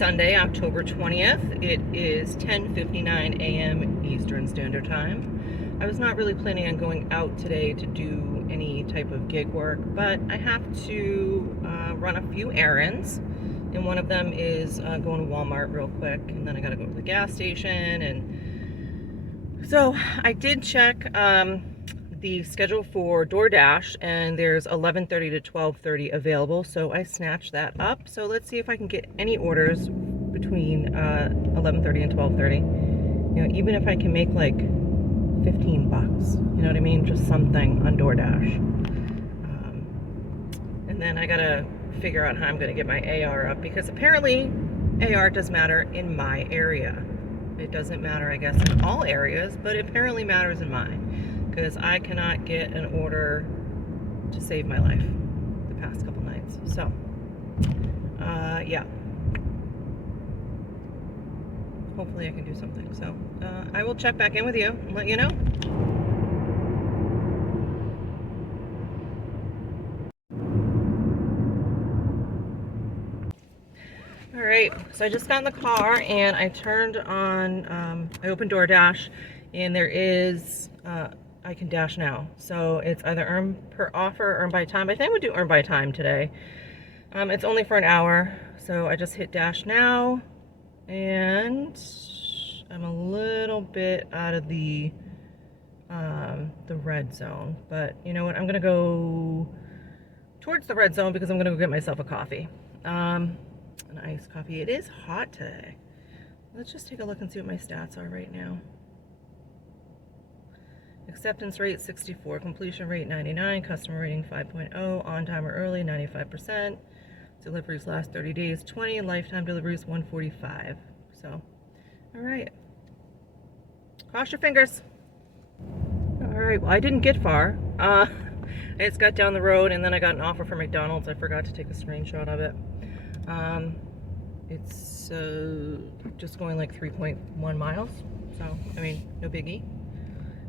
Sunday, October 20th. It is 10:59 a.m. Eastern Standard Time. I was not really planning on going out today to do any type of gig work, but I have to run a few errands, and one of them is going to Walmart real quick, and then I gotta go to the gas station. And so I did check the schedule for DoorDash, and there's 11:30 to 12:30 available, so I snatched that up. So let's see if I can get any orders between 11:30 and 12:30. You know, even if I can make like 15 bucks, you know what I mean? Just something on DoorDash. And then I gotta figure out how I'm gonna get my AR up, because apparently AR does matter in my area. It doesn't matter, I guess, in all areas, but it apparently matters in mine, because I cannot get an order to save my life the past couple nights. So, yeah. Hopefully I can do something. So, I will check back in with you and let you know. All right, so I just got in the car and I turned on, I opened DoorDash, and there is, I can dash now. So it's either earn per offer or earn by time. I think I would do earn by time today. It's only for an hour. So I just hit dash now, and I'm a little bit out of the red zone. But you know what? I'm gonna go towards the red zone because I'm gonna go get myself a coffee. An iced coffee. It is hot today. Let's just take a look and see what my stats are right now. Acceptance rate 64, completion rate 99, customer rating 5.0, on time or early 95%, deliveries last 30 days 20, lifetime deliveries 145. So, all right. Cross your fingers. All right, well, I didn't get far. I just got down the road, and then I got an offer for McDonald's. I forgot to take a screenshot of it. It's just going like 3.1 miles, so I mean, no biggie.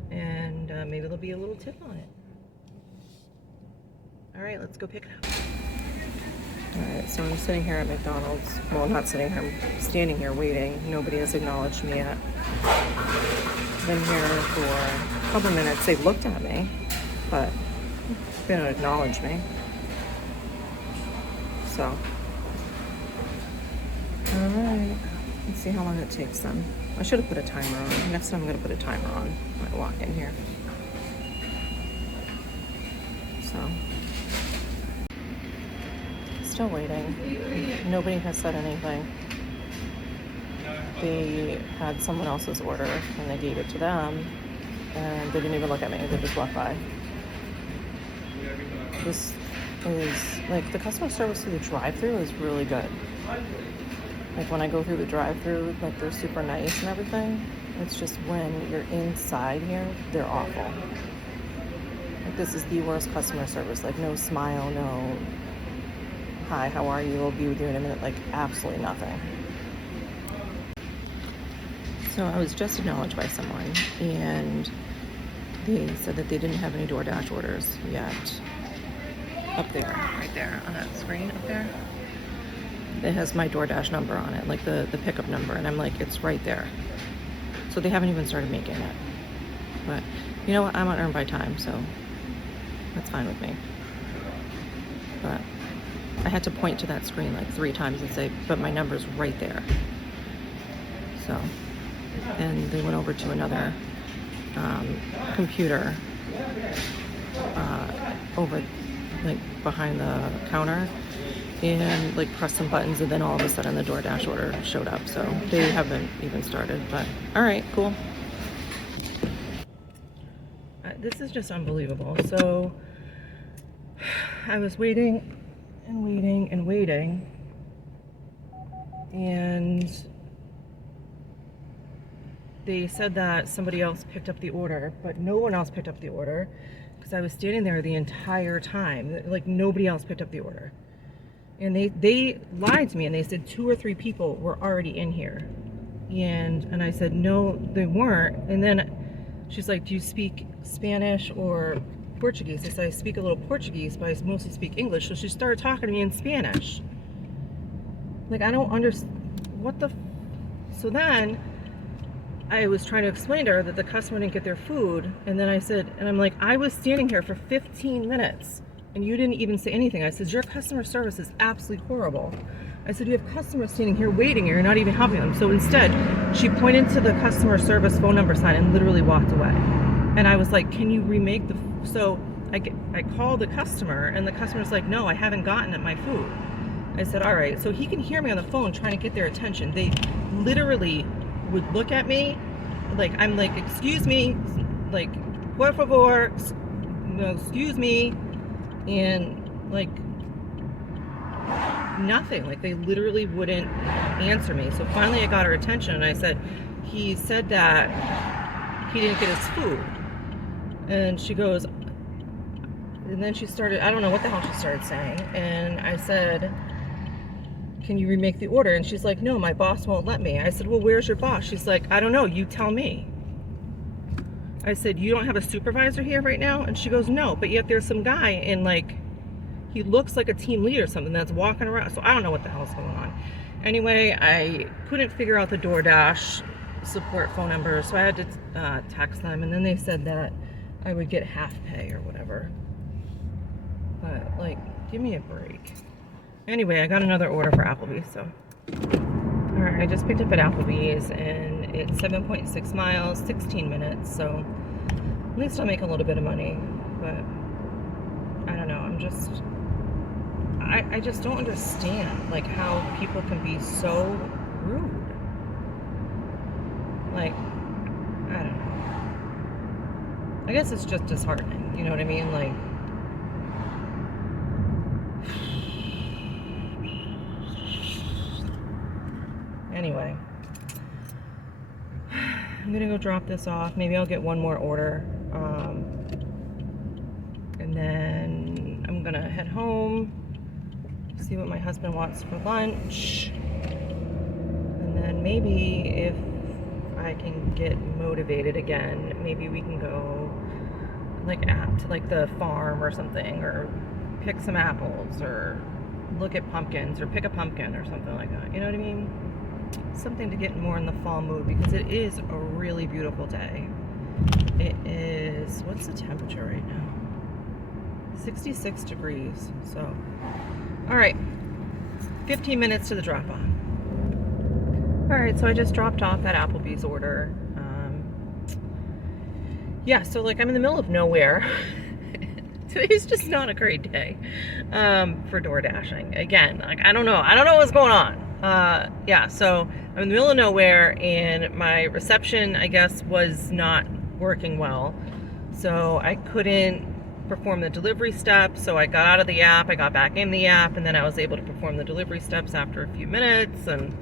And maybe there'll be a little tip on it. All right, let's go pick it up. All right, so I'm sitting here at McDonald's. Well, not sitting here, I'm standing here waiting. Nobody has acknowledged me yet. Been here for a couple minutes. They've looked at me, but they don't acknowledge me. So, all right, let's see how long it takes them. I should have put a timer on. Next time I'm going to put a timer on when I walk in here. So, still waiting. Nobody has said anything. They had someone else's order and they gave it to them, and they didn't even look at me. They just walked by. This is, like, the customer service through the drive-thru is really good. Like, when I go through the drive-thru, like, they're super nice and everything. It's just when you're inside here, they're awful. Like, this is the worst customer service. Like, no smile, no hi, how are you, I'll be with you in a minute. Like, absolutely nothing. So I was just acknowledged by someone, and they said that they didn't have any DoorDash orders yet. Up there, right there, on that screen up there. It has my DoorDash number on it, like the pickup number, and I'm like, it's right there. So they haven't even started making it. But you know what? I'm on earn by time, so that's fine with me. But I had to point to that screen like 3 times and say, but my number's right there. So, and they went over to another computer over, like, behind the counter, and like pressed some buttons, and then all of a sudden the DoorDash order showed up. So they haven't even started, but all right, cool. This is just unbelievable. So I was waiting and waiting and waiting, and they said that somebody else picked up the order, but no one else picked up the order, because I was standing there the entire time. Like, nobody else picked up the order. And they lied to me, and they said 2 or 3 people were already in here. And I said, no, they weren't. And then she's like, do you speak Spanish or Portuguese? I said, I speak a little Portuguese, but I mostly speak English. So she started talking to me in Spanish. Like, I don't understand. what the? So then I was trying to explain to her that the customer didn't get their food. And then I said, and I'm like, I was standing here for 15 minutes and you didn't even say anything. I said, your customer service is absolutely horrible. I said, you have customers standing here waiting and you're not even helping them. So instead, she pointed to the customer service phone number sign and literally walked away. And I was like, can you remake the, so I called the customer and the customer's like, no, I haven't gotten at my food. I said, all right. So he can hear me on the phone trying to get their attention. They literally would look at me like, I'm like, excuse me, like, por favor, no, excuse me, and like nothing. Like they literally wouldn't answer me. So finally I got her attention and I said, he said that he didn't get his food. And she goes, and then she started, I don't know what the hell she started saying. And I said, can you remake the order? And she's like, no, my boss won't let me. I said, well, where's your boss? She's like, I don't know, you tell me. I said, you don't have a supervisor here right now? And she goes, no, but yet there's some guy in like, he looks like a team leader or something that's walking around. So I don't know what the hell's going on. Anyway, I couldn't figure out the DoorDash support phone number, so I had to text them, and then they said that I would get half pay or whatever. But like, give me a break. Anyway, I got another order for Applebee's, so. All right, I just picked up at Applebee's, and it's 7.6 miles, 16 minutes, so at least I'll make a little bit of money, but I don't know, I just don't understand, like, how people can be so rude. Like, I don't know. I guess it's just disheartening, you know what I mean? Like, anyway, I'm gonna go drop this off. Maybe I'll get one more order. And then I'm gonna head home, see what my husband wants for lunch. And then maybe if I can get motivated again, maybe we can go like to like the farm or something, or pick some apples, or look at pumpkins, or pick a pumpkin or something like that. You know what I mean? Something to get more in the fall mood, because it is a really beautiful day. It is, what's the temperature right now? 66 degrees. So, all right, 15 minutes to the drop off. All right, so I just dropped off that Applebee's order. Yeah, so like I'm in the middle of nowhere. Today's just not a great day for door dashing. Again, like I don't know what's going on. Yeah, so I'm in the middle of nowhere, and my reception, I guess, was not working well. So I couldn't perform the delivery steps. So I got out of the app, I got back in the app, and then I was able to perform the delivery steps after a few minutes. And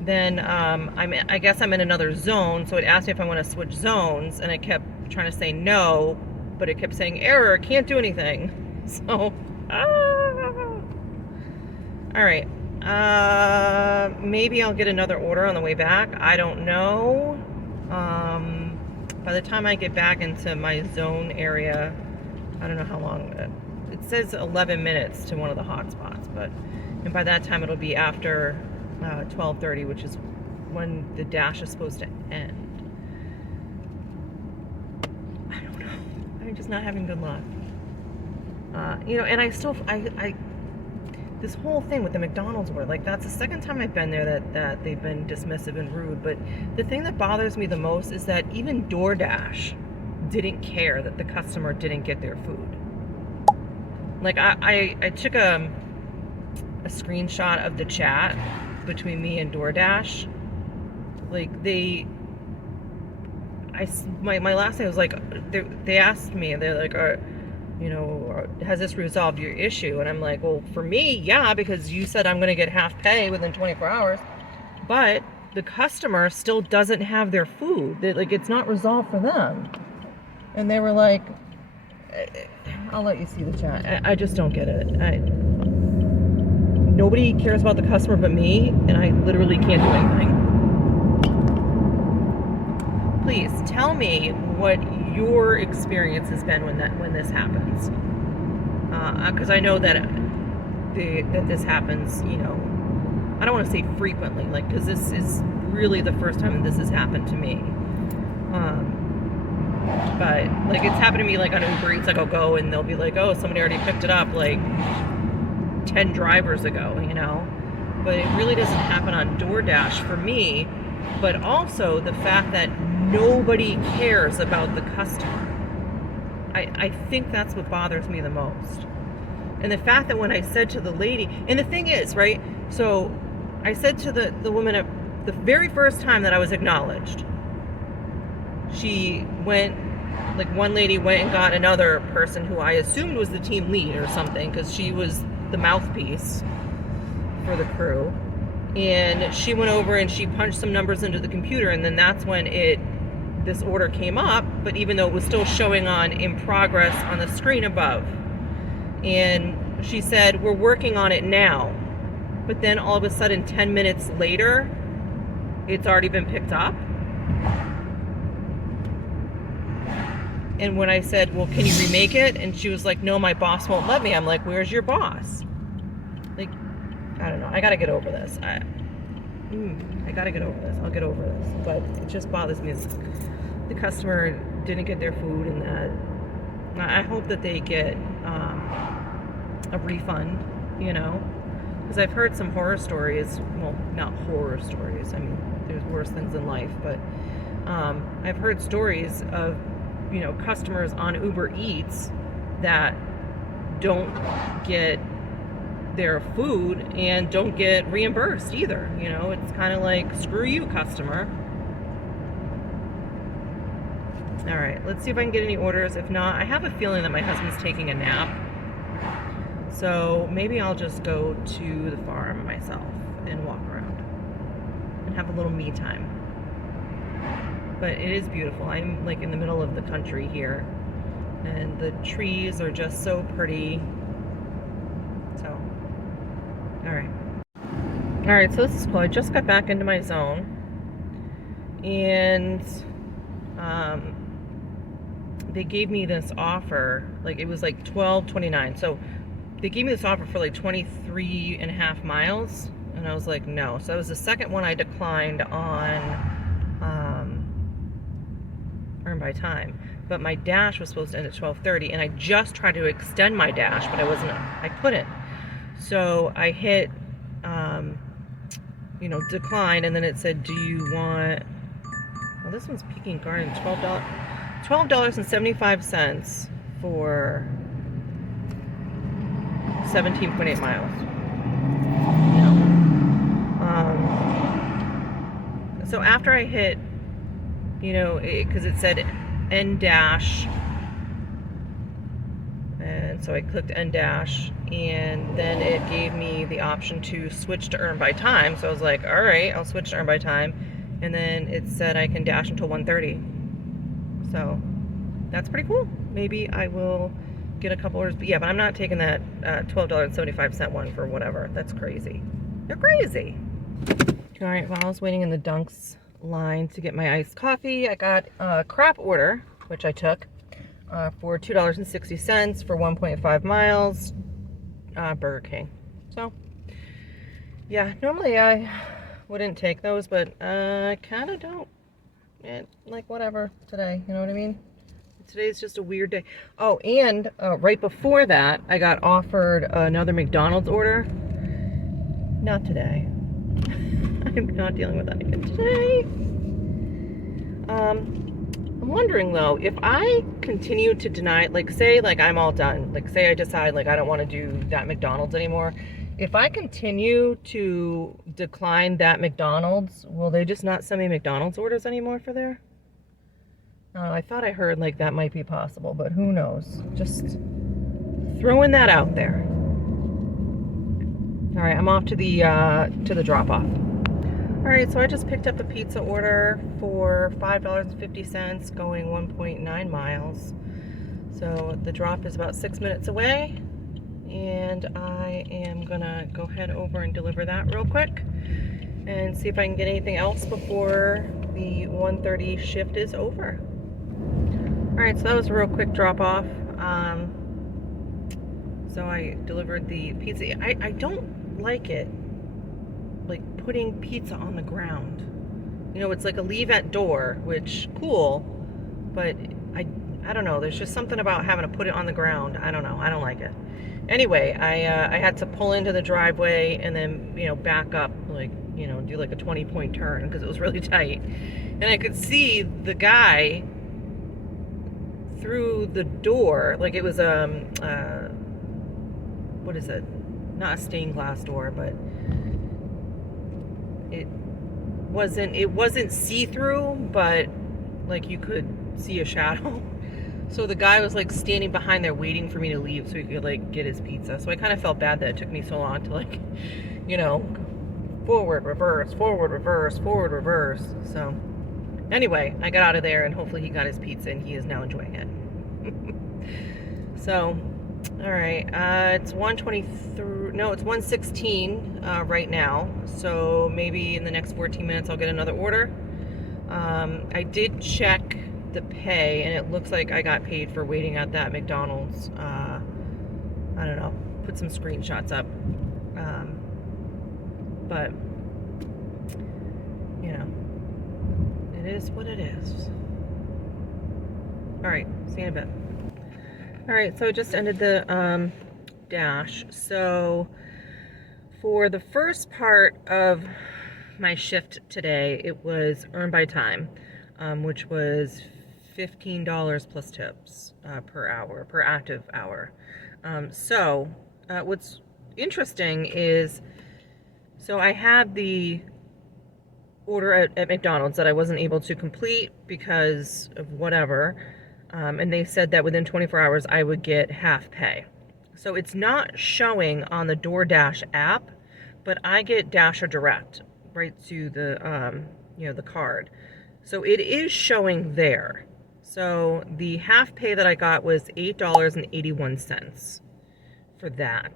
then I guess I'm in another zone. So it asked me if I want to switch zones, and I kept trying to say no, but it kept saying error, can't do anything. So, all right. Maybe I'll get another order on the way back. I don't know. By the time I get back into my zone area, I don't know how long. It says 11 minutes to one of the hot spots, and by that time it'll be after 12:30, which is when the dash is supposed to end. I don't know. I'm just not having good luck. You know, and I this whole thing with the McDonald's order, like that's the second time I've been there that they've been dismissive and rude. But the thing that bothers me the most is that even DoorDash didn't care that the customer didn't get their food. Like I took a screenshot of the chat between me and DoorDash. Like my last thing was like, they asked me, they're like, you know, has this resolved your issue? And I'm like, well, for me, yeah, because you said I'm going to get half pay within 24 hours. But the customer still doesn't have their food. Like, it's not resolved for them. And they were like, I'll let you see the chat. I just don't get it. Nobody cares about the customer but me, and I literally can't do anything. Please tell me what your experience has been when this happens, because I know that this happens. You know, I don't want to say frequently, like, because this is really the first time that this has happened to me. But like, it's happened to me like on Uber Eats. Like, I'll go and they'll be like, oh, somebody already picked it up like 10 drivers ago, you know. But it really doesn't happen on DoorDash for me. But also the fact that nobody cares about the customer. I think that's what bothers me the most. And the fact that when I said to the lady, and the thing is, right, so I said to the woman at the very first time that I was acknowledged, she went, like one lady went and got another person who I assumed was the team lead or something, because she was the mouthpiece for the crew. And she went over and she punched some numbers into the computer, and then that's when this order came up, but even though it was still showing on in progress on the screen above. And she said, we're working on it now. But then all of a sudden, 10 minutes later, it's already been picked up. And when I said, well, can you remake it? And she was like, no, my boss won't let me. I'm like, where's your boss? Like, I don't know. I gotta get over this. I gotta get over this. I'll get over this. But it just bothers me. The customer didn't get their food, and that I hope that they get a refund, you know, because I've heard some horror stories. Well, not horror stories. I mean, there's worse things in life, but I've heard stories of, you know, customers on Uber Eats that don't get their food and don't get reimbursed either. You know, it's kind of like, screw you, customer. All right, let's see if I can get any orders. If not, I have a feeling that my husband's taking a nap. So maybe I'll just go to the farm myself and walk around and have a little me time. But it is beautiful. I'm like in the middle of the country here, and the trees are just so pretty. So, all right, so this is cool. I just got back into my zone, and they gave me this offer, like it was like $12.29. So they gave me this offer for like 23.5 miles, and I was like, no. So that was the second one I declined on Earn by Time. But my dash was supposed to end at 12:30, and I just tried to extend my dash, but I couldn't. So I hit, you know, decline, and then it said, do you want, well, this one's Peking Garden, $12.75 for 17.8 miles. So after I hit, you know, because it said N dash, and so I clicked N dash, and then it gave me the option to switch to Earn by Time. So I was like, all right, I'll switch to Earn by Time, and then it said I can dash until 1:30. So that's pretty cool. Maybe I will get a couple orders. But yeah, but I'm not taking that $12.75 one for whatever. That's crazy. They're crazy. All right, while I was waiting in the Dunks line to get my iced coffee, I got a crap order, which I took for $2.60 for 1.5 miles, Burger King. So yeah, normally I wouldn't take those, but I kind of don't. Like, whatever today, you know what I mean? Today's just a weird day. Oh, and right before that, I got offered another McDonald's order. Not today. I'm not dealing with that again today. I'm wondering though, if I continue to deny, like say like I'm all done, like say I decide like I don't want to do that McDonald's anymore. If I continue to decline that McDonald's, will they just not send me McDonald's orders anymore for there? I thought I heard like that might be possible, but who knows? Just throwing that out there. All right, I'm off to the drop-off. All right, so I just picked up a pizza order for $5.50, going 1.9 miles. So the drop is about 6 minutes away, and I am gonna go head over and deliver that real quick and see if I can get anything else before the 1:30 shift is over. All right, so that was a real quick drop-off. So I delivered the pizza. I don't like it like putting pizza on the ground. You know, it's like a leave at door, which cool, but I don't know. There's just something about having to put it on the ground. I don't know. I don't like it. Anyway, I had to pull into the driveway and then, you know, back up, like, you know, do like a 20-point turn because it was really tight. And I could see the guy through the door, like it was what is it? Not a stained glass door, but it wasn't see-through, but like you could see a shadow. So the guy was like standing behind there waiting for me to leave so he could like get his pizza. So I kind of felt bad that it took me so long to like, you know, forward, reverse, forward, reverse, forward, reverse. So anyway, I got out of there and hopefully he got his pizza and he is now enjoying it. So, all right, it's 1:23, no, it's 1:16 right now. So maybe in the next 14 minutes I'll get another order. I did check the pay and it looks like I got paid for waiting at that McDonald's. I don't know, put some screenshots up. But, you know, it is what it is. All right, see you in a bit. All right, so I just ended the dash. So for the first part of my shift today, it was earned by time, which was $15 plus tips per hour, per active hour. So what's interesting is, so I had the order at McDonald's that I wasn't able to complete because of whatever. And they said that within 24 hours I would get half pay. So it's not showing on the DoorDash app, but I get Dasher Direct right to the, you know, the card. So it is showing there. So the half pay that I got was $8.81 for that.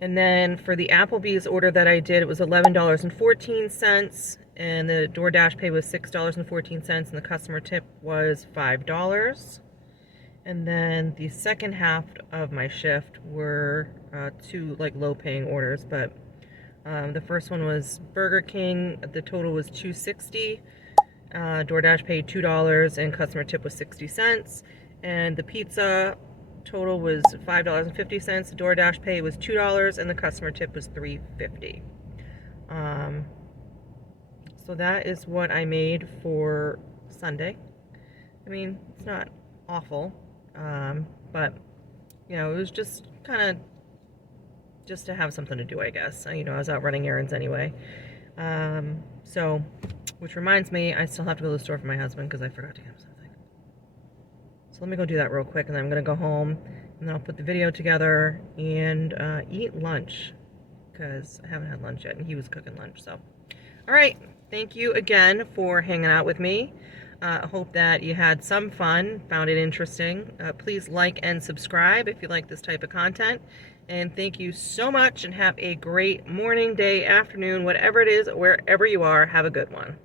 And then for the Applebee's order that I did, it was $11.14. And the DoorDash pay was $6.14, and the customer tip was $5. And then the second half of my shift were two like low-paying orders, but the first one was Burger King. The total was $2.60. DoorDash paid $2, and customer tip was 60 cents. And the pizza total was $5.50. The DoorDash pay was $2, and the customer tip was $3.50. So that is what I made for Sunday. I mean, it's not awful, but, you know, it was just kind of just to have something to do, I guess. You know, I was out running errands anyway. So, which reminds me, I still have to go to the store for my husband because I forgot to get him something. So let me go do that real quick, and then I'm going to go home, and then I'll put the video together and eat lunch because I haven't had lunch yet, and he was cooking lunch, so. All right. Thank you again for hanging out with me. I hope that you had some fun, found it interesting. Please like and subscribe if you like this type of content. And thank you so much, and have a great morning, day, afternoon, whatever it is, wherever you are. Have a good one.